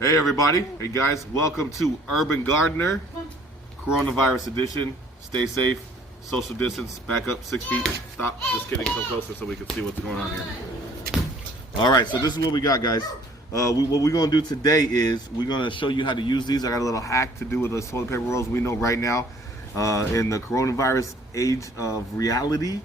Hey everybody, hey guys, welcome to Urban Gardener, Coronavirus Edition. Stay safe, social distance, back up 6 feet, stop, just kidding, come closer so we can see what's going on here. Alright, so this is what we got, guys. What we're going to do today is we're going to show you how to use these. I got a little hack to do with the toilet paper rolls. We know right now, in the coronavirus age of reality,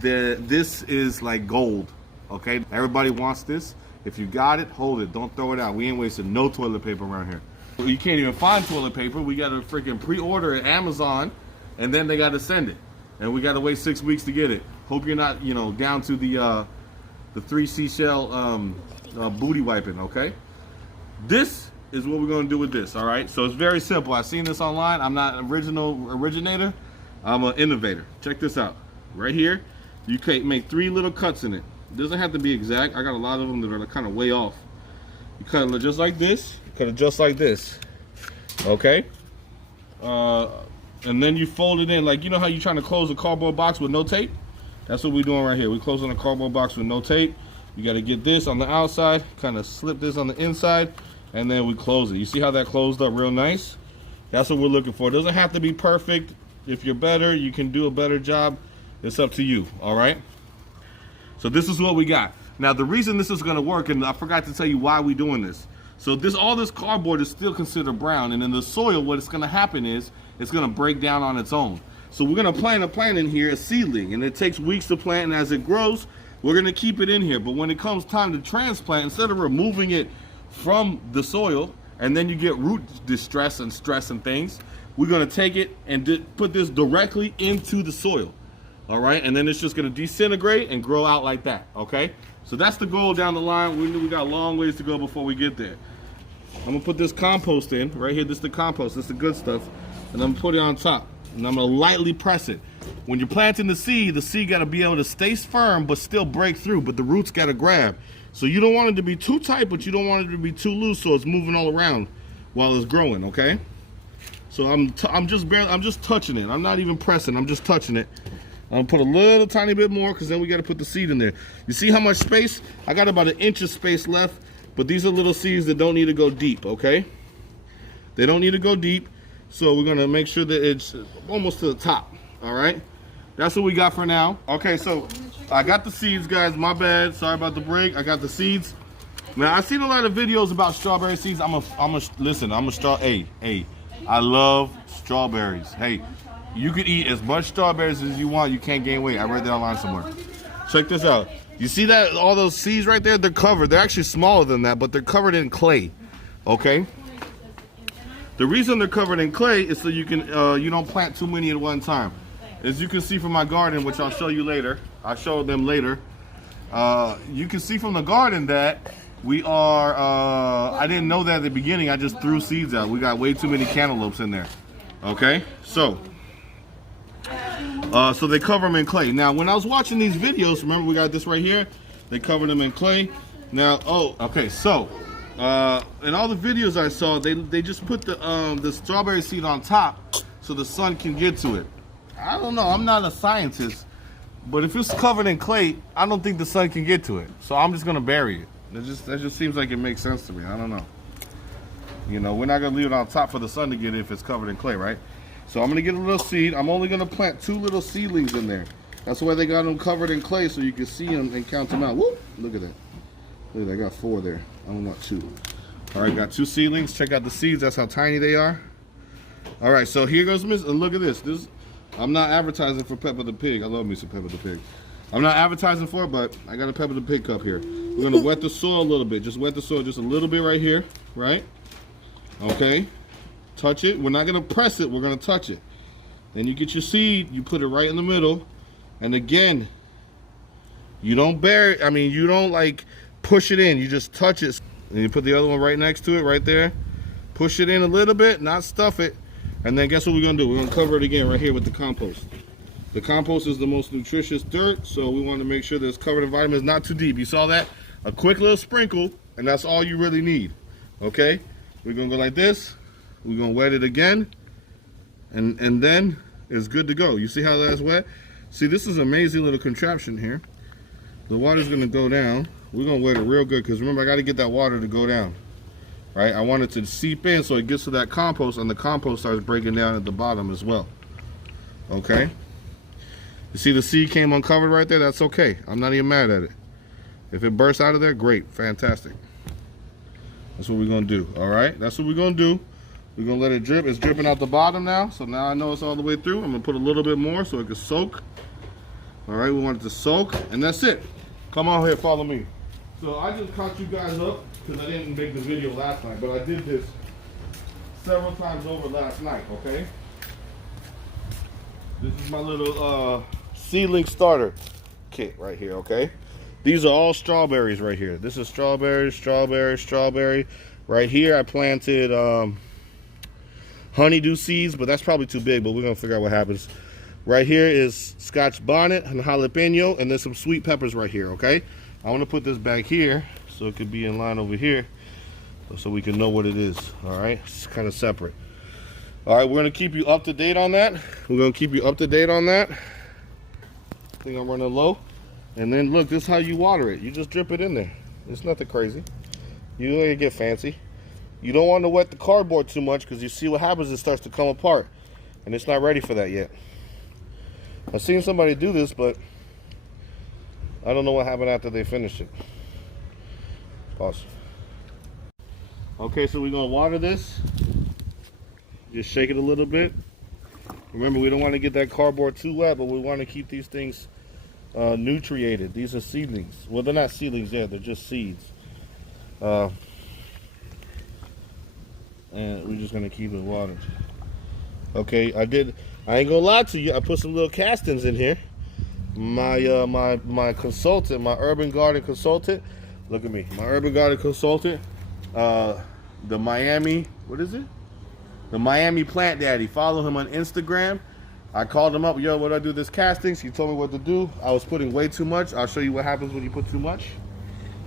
this is like gold, okay? Everybody wants this. If you got it, hold it. Don't throw it out. We ain't wasting no toilet paper around here. You can't even find toilet paper. We got to freaking pre-order at Amazon, and then they got to send it. And we got to wait 6 weeks to get it. Hope you're not, down to the 3 seashell booty wiping, okay? This is what we're going to do with this, all right? So it's very simple. I've seen this online. I'm not an originator. I'm an innovator. Check this out. Right here, you can make 3 little cuts in it. It doesn't have to be exact. I got a lot of them that are kind of way off. You cut it just like this. You cut it just like this. Okay? And then you fold it in. Like, you know how you're trying to close a cardboard box with no tape? That's what we're doing right here. We're closing a cardboard box with no tape. You got to get this on the outside, kind of slip this on the inside, and then we close it. You see how that closed up real nice? That's what we're looking for. It doesn't have to be perfect. If you're better, you can do a better job. It's up to you, all right? So this is what we got. Now the reason this is gonna work, and I forgot to tell you why we're doing this. So all this cardboard is still considered brown, and in the soil, what's gonna happen is, it's gonna break down on its own. So we're gonna plant a plant in here, a seedling, and it takes weeks to plant, and as it grows, we're gonna keep it in here. But when it comes time to transplant, instead of removing it from the soil, and then you get root distress and stress and things, we're gonna take it and put this directly into the soil. All right, and then it's just gonna disintegrate and grow out like that, okay? So that's the goal down the line. We got a long ways to go before we get there. I'm gonna put this compost in, right here, this is the compost, this is the good stuff, and I'm gonna put it on top, and I'm gonna lightly press it. When you're planting the seed gotta be able to stay firm, but still break through, but the roots gotta grab. So you don't want it to be too tight, but you don't want it to be too loose, so it's moving all around while it's growing, okay? So I'm just touching it. I'm not even pressing, I'm just touching it. I'm gonna put a little tiny bit more because then we got to put the seed in there. You see how much space? I got about 1 inch of space left, but these are little seeds that don't need to go deep, okay? They don't need to go deep, so we're gonna make sure that it's almost to the top, all right? That's what we got for now. Okay, so I got the seeds, guys, my bad. Sorry about the break. I got the seeds. Now, I've seen a lot of videos about strawberry seeds. Hey, I love strawberries. Hey, you could eat as much strawberries as you want. You can't gain weight. I read that online somewhere. Check this out. You see that? All those seeds right there? They're covered. They're actually smaller than that, but they're covered in clay. Okay? The reason they're covered in clay is so you can you don't plant too many at one time. As you can see from my garden, which I'll show you later. I'll show them later. You can see from the garden that we are, I didn't know that at the beginning. I just threw seeds out. We got way too many cantaloupes in there. Okay? So they cover them in clay. Now, when I was watching these videos, remember we got this right here? They covered them in clay. Now, okay, so in all the videos I saw, they just put the strawberry seed on top so the sun can get to it. I don't know, I'm not a scientist, but if it's covered in clay, I don't think the sun can get to it. So I'm just gonna bury it. That just seems like it makes sense to me. I don't know. We're not gonna leave it on top for the sun to get it if it's covered in clay, right? So I'm gonna get a little seed. I'm only gonna plant 2 little seedlings in there. That's why they got them covered in clay, so you can see them and count them out. Woo! Look at that. Look at that, I got 4 there. I only want 2. All right, got 2 seedlings. Check out the seeds, that's how tiny they are. All right, so here goes Miss, and look at this. I'm not advertising for Peppa the Pig. I love me some Peppa the Pig. I'm not advertising for it, but I got a Peppa the Pig cup here. We're gonna wet the soil a little bit. Just wet the soil just a little bit right here, right? Okay. Touch it. We're not gonna press it, we're gonna touch it. Then you get your seed, you put it right in the middle, and again, you don't you don't like push it in, you just touch it. And you put the other one right next to it, right there. Push it in a little bit, not stuff it. And then guess what we're gonna do? We're gonna cover it again right here with the compost. The compost is the most nutritious dirt, so we want to make sure that it's covered in vitamins, not too deep. You saw that? A quick little sprinkle, and that's all you really need. Okay? We're gonna go like this. We're gonna wet it again, and then it's good to go. You see how that's wet? See, this is an amazing little contraption here. The water's gonna go down. We're gonna wet it real good, because remember, I gotta get that water to go down. right? I want it to seep in so it gets to that compost, and the compost starts breaking down at the bottom as well. Okay? You see the seed came uncovered right there? That's okay. I'm not even mad at it. If it bursts out of there, great, fantastic. That's what we're gonna do, all right? That's what we're gonna do. We're gonna let it drip. It's dripping out the bottom now, so now I know it's all the way through. I'm gonna put a little bit more so it can soak. All right, we want it to soak, and that's it. Come on here, follow me. So I just caught you guys up because I didn't make the video last night, but I did this several times over last night, okay? This is my little seedling starter kit right here, okay? These are all strawberries right here. This is strawberry, strawberry, strawberry. Right here I planted honeydew seeds, but that's probably too big, but we're gonna figure out what happens. Right here is Scotch bonnet and jalapeno, and there's some sweet peppers right here, okay? I wanna put this back here so it could be in line over here so we can know what it is, all right? It's kind of separate. All right, we're gonna keep you up to date on that. We're gonna keep you up to date on that. I think I'm running low. And then look, this is how you water it. You just drip it in there. It's nothing crazy. You don't get fancy. You don't want to wet the cardboard too much because you see what happens, it starts to come apart. And it's not ready for that yet. I've seen somebody do this, but I don't know what happened after they finished it. Pause. Okay, so we're gonna water this. Just shake it a little bit. Remember, we don't want to get that cardboard too wet, but we want to keep these things nutriated. These are seedlings. Well, they're not seedlings yet, they're just seeds. And we're just gonna keep it watered. Okay, I ain't gonna lie to you, I put some little castings in here. My consultant, my urban garden consultant, look at me, my urban garden consultant, the Miami, what is it? The Miami Plant Daddy. Follow him on Instagram. I called him up, yo, what do I do this castings? He told me what to do. I was putting way too much. I'll show you what happens when you put too much.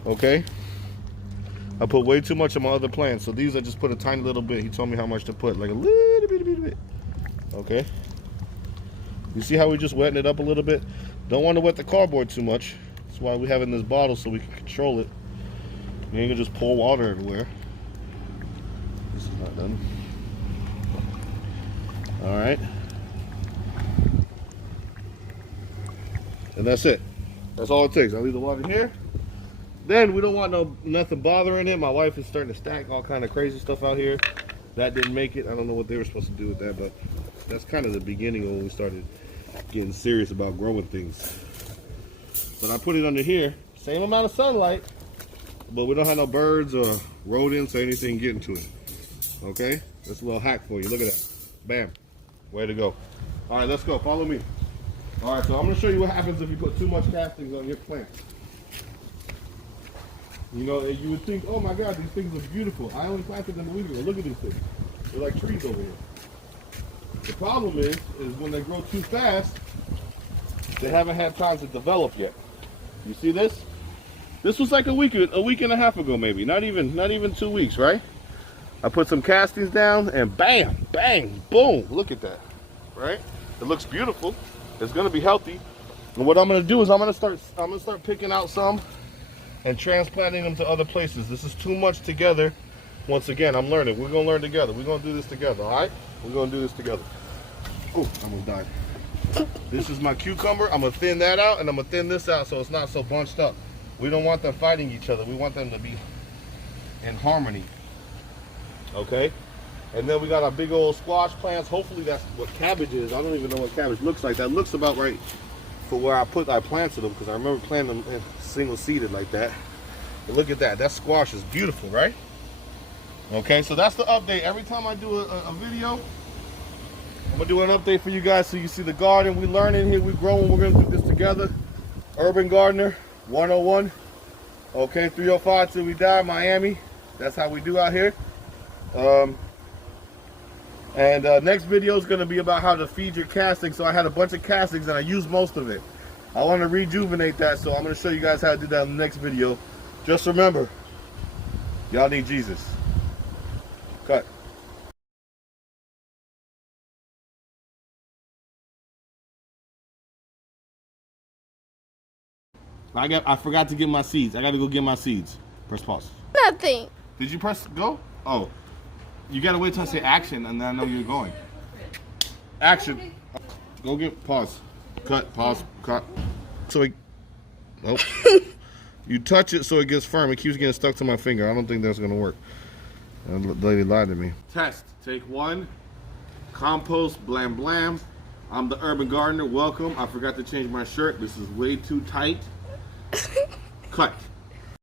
Okay? I put way too much on my other plants. So these I just put a tiny little bit. He told me how much to put, like a little bit. Okay? You see how we just wetting it up a little bit? Don't want to wet the cardboard too much. That's why we have it in this bottle so we can control it. You ain't gonna just pour water everywhere. This is not done. All right. And that's it. That's all it takes. I'll leave the water here. Then we don't want nothing bothering it. My wife is starting to stack all kind of crazy stuff out here. That didn't make it. I don't know what they were supposed to do with that, but that's kind of the beginning when we started getting serious about growing things. But I put it under here. Same amount of sunlight, but we don't have no birds or rodents or anything getting to it. Okay? That's a little hack for you. Look at that. Bam. Way to go. All right, let's go. Follow me. All right, so I'm going to show you what happens if you put too much castings on your plant. You know, you would think, oh my God, these things look beautiful. I only planted them a week ago. Look at these things. They're like trees over here. The problem is when they grow too fast, they haven't had time to develop yet. You see this? This was like a week and a half ago, maybe. Not even 2 weeks, right? I put some castings down and bam, bang, boom. Look at that, right? It looks beautiful. It's gonna be healthy. And what I'm gonna do is I'm gonna start picking out some and transplanting them to other places. This is too much together. Once again, I'm learning. We're gonna learn together. We're gonna do this together, all right? We're gonna do this together. Oh, I almost died. This is my cucumber. I'm gonna thin that out and I'm gonna thin this out so it's not so bunched up. We don't want them fighting each other. We want them to be in harmony. Okay, and then we got our big old squash plants. Hopefully that's what cabbage is. I don't even know what cabbage looks like. That looks about right for where I planted them, because I remember planting them single seeded like that. But look at that. That squash is beautiful, right? Okay, so that's the update. Every time I do a video, I'm gonna do an update for you guys so you see the garden. We learning here, we growing. We're gonna do this together. Urban Gardener 101. Okay, 305 till we die, Miami. That's how we do out here. Next video is going to be about how to feed your castings. So I had a bunch of castings and I used most of it. I want to rejuvenate that, so I'm going to show you guys how to do that in the next video. Just remember, y'all need Jesus. Cut. I forgot to get my seeds. I got to go get my seeds. Press pause. Nothing. Did you press go? Oh, you gotta wait till I say action, and then I know you're going. Action. Go get pause. Cut. Pause. Cut. So it. Nope. You touch it so it gets firm. It keeps getting stuck to my finger. I don't think that's gonna work. The lady lied to me. Test. Take one. Compost. Blam blam. I'm the urban gardener. Welcome. I forgot to change my shirt. This is way too tight. Cut.